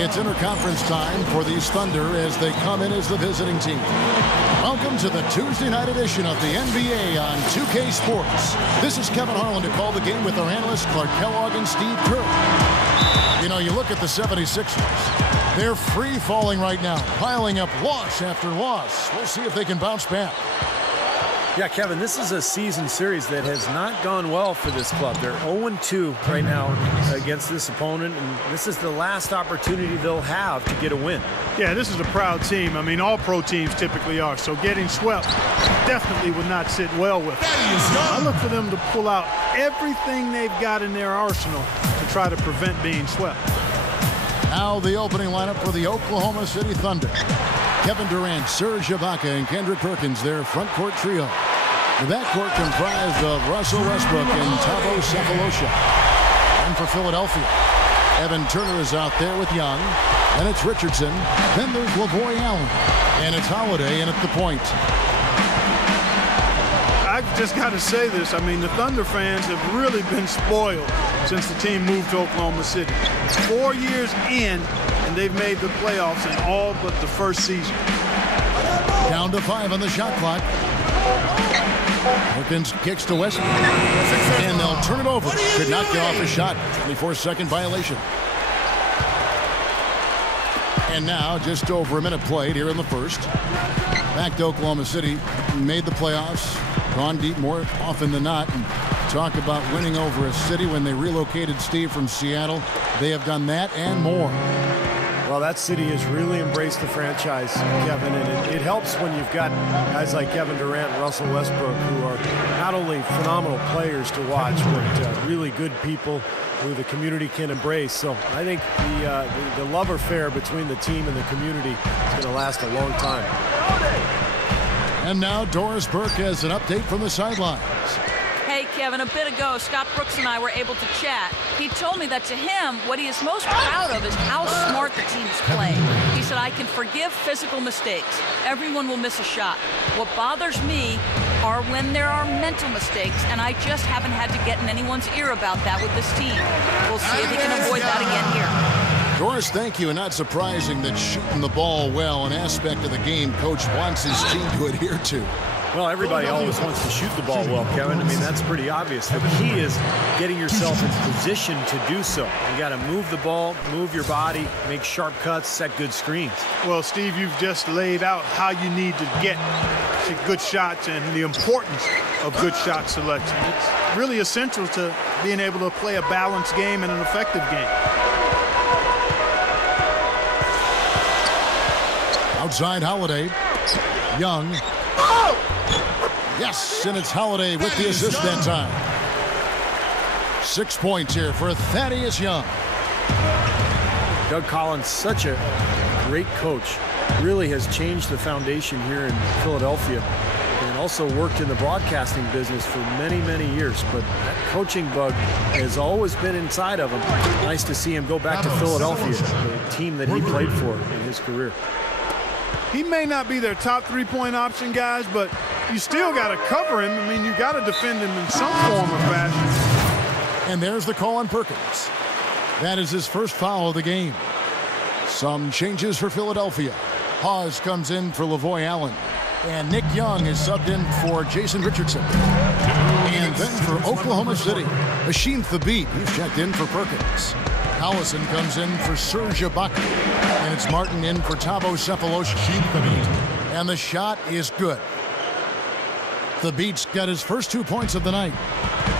It's interconference time for these Thunder as they come in as the visiting team. Welcome to the Tuesday night edition of the NBA on 2K Sports. This is Kevin Harlan to call the game with our analysts Clark Kellogg and Steve Kerr. You know, you look at the 76ers. They're free falling right now, piling up loss after loss. We'll see if they can bounce back. Yeah, Kevin, this is a season series that has not gone well for this club. They're 0-2 right now against this opponent, and this is the last opportunity they'll have to get a win. Yeah, this is a proud team. I mean, all pro teams typically are, so getting swept definitely would not sit well with them. I look for them to pull out everything they've got in their arsenal to try to prevent being swept. Now the opening lineup for the Oklahoma City Thunder. Kevin Durant, Serge Ibaka, and Kendrick Perkins, their front court trio. The backcourt comprised of Russell Westbrook and Thabo Sefolosha. And for Philadelphia, Evan Turner is out there with Young. And it's Richardson. Then there's Lavoy Allen. And it's Holiday in at the point. I've just got to say this. I mean, the Thunder fans have really been spoiled since the team moved to Oklahoma City. 4 years in, and they've made the playoffs in all but the first season. Down to 5 on the shot clock. Perkins kicks to Westbrook. And they'll turn it over. Could not get off a shot. 24-second violation. And now just over a minute played here in the first. Back to Oklahoma City. Made the playoffs. Gone deep more often than not. And talk about winning over a city when they relocated Steve from Seattle. They have done that and more. Well, that city has really embraced the franchise, Kevin, and it helps when you've got guys like Kevin Durant and Russell Westbrook who are not only phenomenal players to watch, but really good people who the community can embrace. So I think the love affair between the team and the community is going to last a long time. And now Doris Burke has an update from the sidelines. Hey, Kevin, a bit ago, Scott Brooks and I were able to chat. He told me that to him, what he is most proud of is how smart the team is playing. He said, I can forgive physical mistakes. Everyone will miss a shot. What bothers me are when there are mental mistakes, and I just haven't had to get in anyone's ear about that with this team. We'll see if he can avoid that again here. Doris, thank you. And not surprising that shooting the ball well, an aspect of the game Coach wants his team to adhere to. Well, everybody always wants to shoot the ball well, Kevin. I mean, that's pretty obvious. The key is getting yourself in position to do so. You got to move the ball, move your body, make sharp cuts, set good screens. Well, Steve, you've just laid out how you need to get to good shots and the importance of good shot selection. It's really essential to being able to play a balanced game and an effective game. Outside Holiday. Young. Yes, and it's Holiday with the assist that time. 6 points here for Thaddeus Young. Doug Collins, such a great coach, really has changed the foundation here in Philadelphia and also worked in the broadcasting business for many, many years. But that coaching bug has always been inside of him. Nice to see him go back to Philadelphia, the team that he played for in his career. He may not be their top three-point option, guys, but you still got to cover him. I mean, you got to defend him in some form or fashion. And there's the call on Perkins. That is his first foul of the game. Some changes for Philadelphia. Hawes comes in for Lavoy Allen. And Nick Young is subbed in for Jason Richardson. And then for Oklahoma City, Hasheem Thabeet, he's checked in for Perkins. Collison comes in for Serge Ibaka. And it's Martin in for Thabo Sefolosha. And the shot is good. Thabeet's got his first 2 points of the night.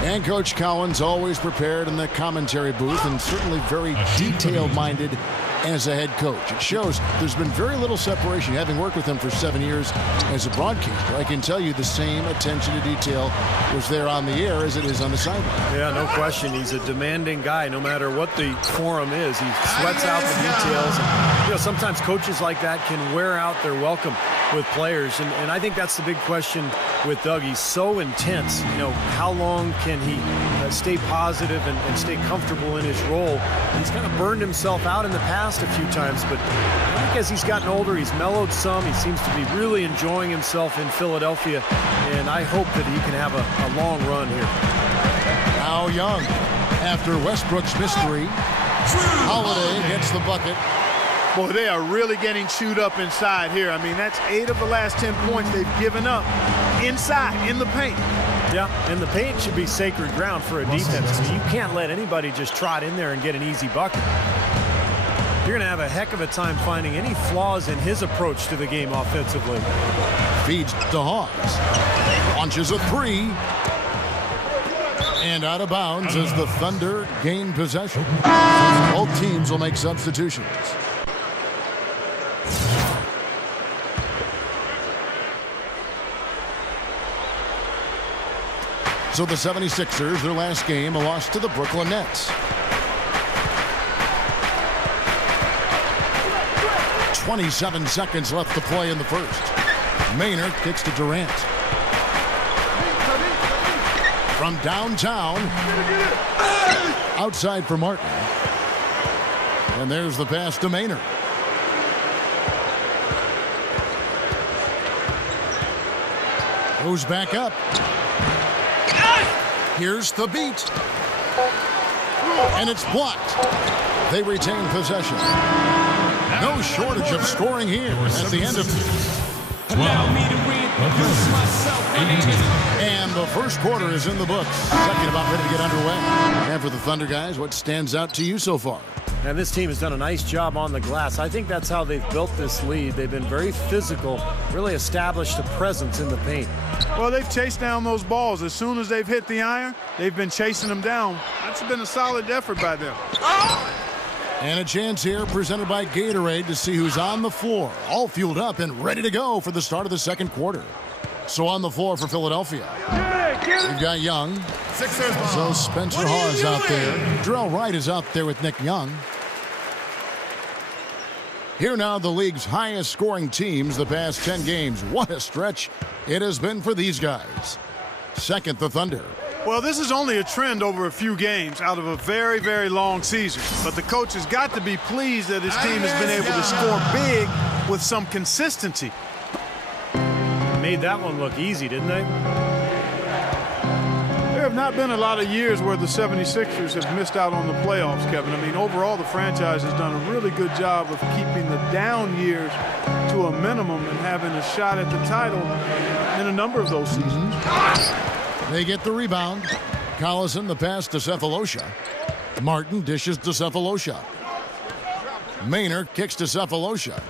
And Coach Collins always prepared in the commentary booth and certainly very detail-minded as a head coach. It shows there's been very little separation. Having worked with him for 7 years as a broadcaster, I can tell you the same attention to detail was there on the air as it is on the sideline. Yeah, no question. He's a demanding guy no matter what the forum is. He sweats out the details. And, you know, sometimes coaches like that can wear out their welcome with players. And I think that's the big question with Doug. He's so intense. You know, how long can he stay positive and stay comfortable in his role? He's kind of burned himself out in the past a few times, but I think as he's gotten older, he's mellowed some. He seems to be really enjoying himself in Philadelphia, and I hope that he can have a long run here. Now Young, after Westbrook's missed three, Holiday gets the bucket, Boy, they are really getting chewed up inside here. I mean, that's 8 of the last 10 points they've given up inside, in the paint. Yeah, and the paint should be sacred ground for a defense. I mean, you can't let anybody just trot in there and get an easy bucket. You're going to have a heck of a time finding any flaws in his approach to the game offensively. Feeds to Hawes. Launches a 3. And out of bounds as the Thunder gain possession. Both teams will make substitutions. So the 76ers, their last game, a loss to the Brooklyn Nets. 27 seconds left to play in the first. Maynard kicks to Durant. From downtown, outside for Martin. And there's the pass to Maynard. Goes back up. Here's the beat. And it's blocked. They retain possession. No shortage of scoring here at the end of and the first quarter is in the books. Second about ready to get underway. And for the Thunder guys, what stands out to you so far? And this team has done a nice job on the glass. I think that's how they've built this lead. They've been very physical, really established a presence in the paint. Well, they've chased down those balls. As soon as they've hit the iron, they've been chasing them down. That's been a solid effort by them. And a chance here presented by Gatorade to see who's on the floor. All fueled up and ready to go for the start of the second quarter. So on the floor for Philadelphia, we've got Young. So Spencer Hawes out there. Drell Wright is out there with Nick Young. Here now the league's highest scoring teams the past 10 games. What a stretch it has been for these guys. Second, the Thunder. Well, this is only a trend over a few games out of a very, very long season. But the coach has got to be pleased that his team has been able to score big with some consistency. Made that one look easy, didn't they? There have not been a lot of years where the 76ers have missed out on the playoffs, Kevin. I mean, overall, the franchise has done a really good job of keeping the down years to a minimum and having a shot at the title in a number of those seasons. They get the rebound. Collison the pass to Cephalosha. Martin dishes to Cephalosha. Maynard kicks to Cephalosha.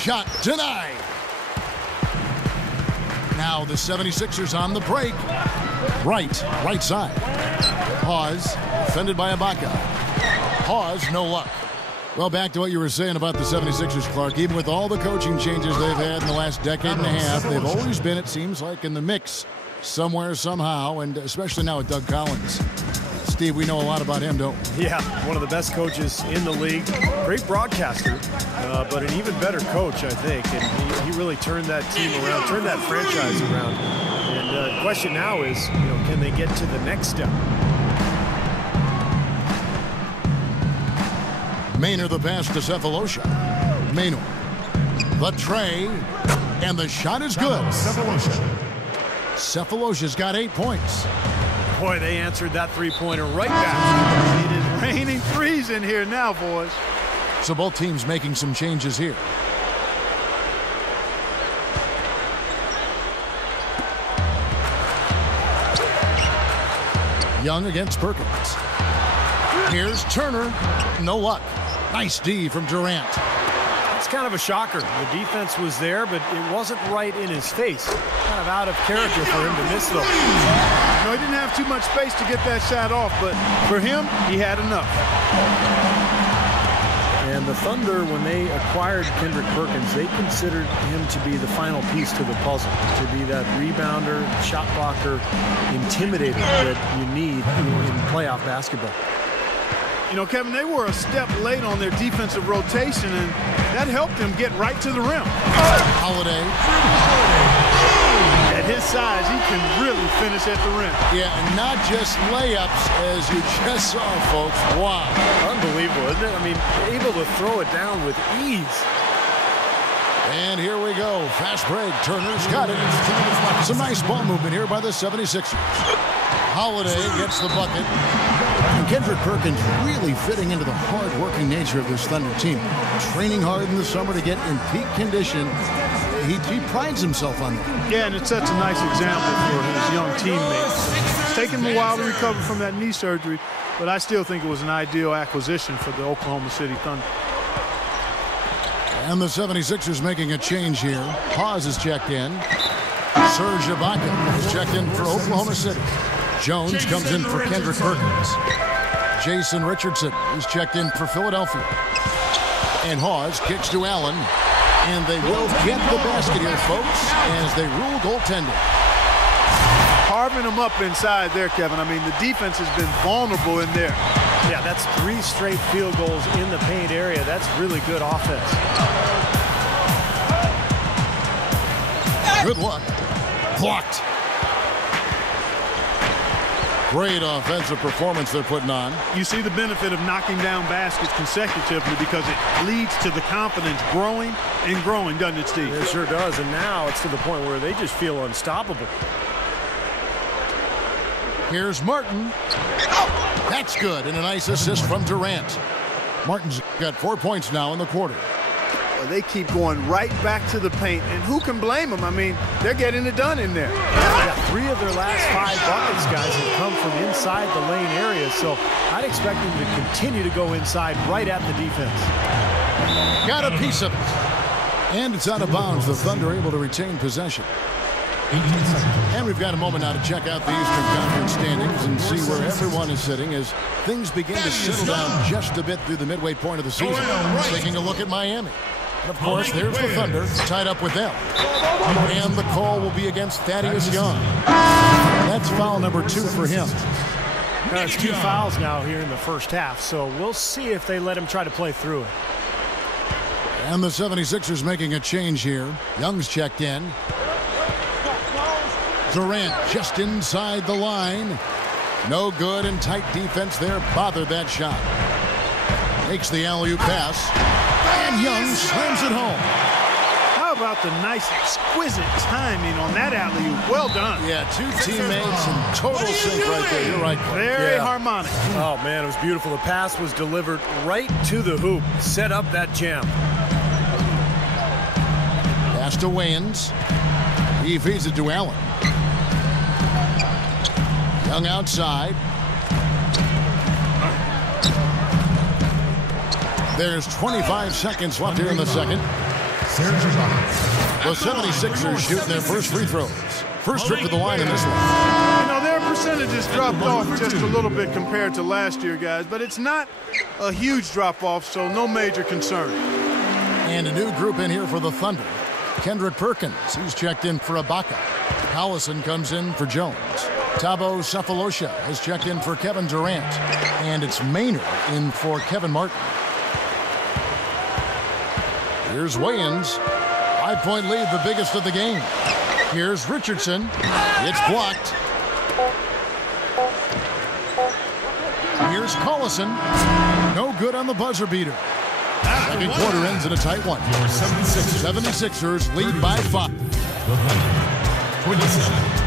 Shot denied. Now the 76ers on the break. Right side. Hawes, defended by Ibaka. Hawes, no luck. Well, back to what you were saying about the 76ers, Clark. Even with all the coaching changes they've had in the last decade and a half, they've always been, it seems like, in the mix somewhere, somehow, and especially now with Doug Collins. Steve, we know a lot about him, don't we? Yeah, one of the best coaches in the league. Great broadcaster, but an even better coach, I think. And he really turned that team around, turned that franchise around. And the question now is, can they get to the next step? Maynard the pass to Cephalosha. Maynard. The tray. And the shot is good. Cephalosha's got 8 points. Boy, they answered that three-pointer right back. It is raining threes in here now, boys. So both teams making some changes here. Young against Perkins. Here's Turner. No luck. Nice D from Durant. It's kind of a shocker. The defense was there, but it wasn't right in his face. Kind of out of character for him to miss those. No, he didn't have too much space to get that shot off, but for him, he had enough. And the Thunder, when they acquired Kendrick Perkins, they considered him to be the final piece to the puzzle, to be that rebounder, shot blocker, intimidator that you need in playoff basketball. Kevin, they were a step late on their defensive rotation, and that helped them get right to the rim. Holiday. At his size, he can really finish at the rim. Yeah, and not just layups, as you just saw, folks. Wow. Unbelievable, isn't it? I mean, able to throw it down with ease. And here we go. Fast break. Turner's got it. Some nice ball movement here by the 76ers. Holiday gets the bucket. And Kendrick Perkins really fitting into the hard-working nature of this Thunder team. Training hard in the summer to get in peak condition. He prides himself on that. Yeah, and it sets a nice example for his young teammates. It's taken him a while to recover from that knee surgery, but I still think it was an ideal acquisition for the Oklahoma City Thunder. And the 76ers making a change here. Hawes is checked in. Serge Ibaka is checked in for Oklahoma City. Jones comes in for Kendrick Perkins. Jason Richardson is checked in for Philadelphia. And Hawes kicks to Allen. And they will get the basket here, folks, as they rule goaltending. Carving them up inside there, Kevin. I mean, the defense has been vulnerable in there. Yeah, that's 3 straight field goals in the paint area. That's really good offense. Good luck. Blocked. Great offensive performance they're putting on. You see the benefit of knocking down baskets consecutively because it leads to the confidence growing and growing, doesn't it, Steve? It sure does, and now it's to the point where they just feel unstoppable. Here's Martin. That's good, and a nice assist from Durant. Martin's got 4 points now in the quarter. Well, they keep going right back to the paint, and who can blame them? I mean, they're getting it done in there. Yeah, 3 of their last 5 buckets, guys, have come from inside the lane area, so I'd expect them to continue to go inside right at the defense. Got a piece of it. And it's out of bounds. The Thunder able to retain possession. And we've got a moment now to check out the Eastern Conference standings and see where everyone is sitting as things begin to settle down just a bit through the midway point of the season. Taking a look at Miami. And of course, there's the Thunder tied up with them. And the call will be against Thaddeus Young. That's foul number 2 for him. That's 2 fouls now here in the first half, so we'll see if they let him try to play through it. And the 76ers making a change here. Young's checked in. Durant just inside the line. No good, and tight defense there bothered that shot. Makes the alley-oop pass. And Young slams it home. How about the nice, exquisite timing on that alley-oop? Well done. Yeah, 2 teammates in total sync right there. You're right. Very harmonic. Oh, man, it was beautiful. The pass was delivered right to the hoop. Set up that jam. Pass to Wayans. He feeds it to Allen. Young outside. There's 25 seconds left here in the second. The 76ers shooting their first free throws. First trip to the line in this one. You know, their percentages dropped off just a little bit compared to last year, guys, but it's not a huge drop-off, so no major concern. And a new group in here for the Thunder. Kendrick Perkins, he's checked in for Ibaka. Collison comes in for Jones. Thabo Cephalosha has checked in for Kevin Durant. And it's Maynard in for Kevin Martin. Here's Wayans. 5-point lead, the biggest of the game. Here's Richardson. It's blocked. Here's Collison. No good on the buzzer beater. Second quarter ends in a tight one. 76ers lead by 5. 27.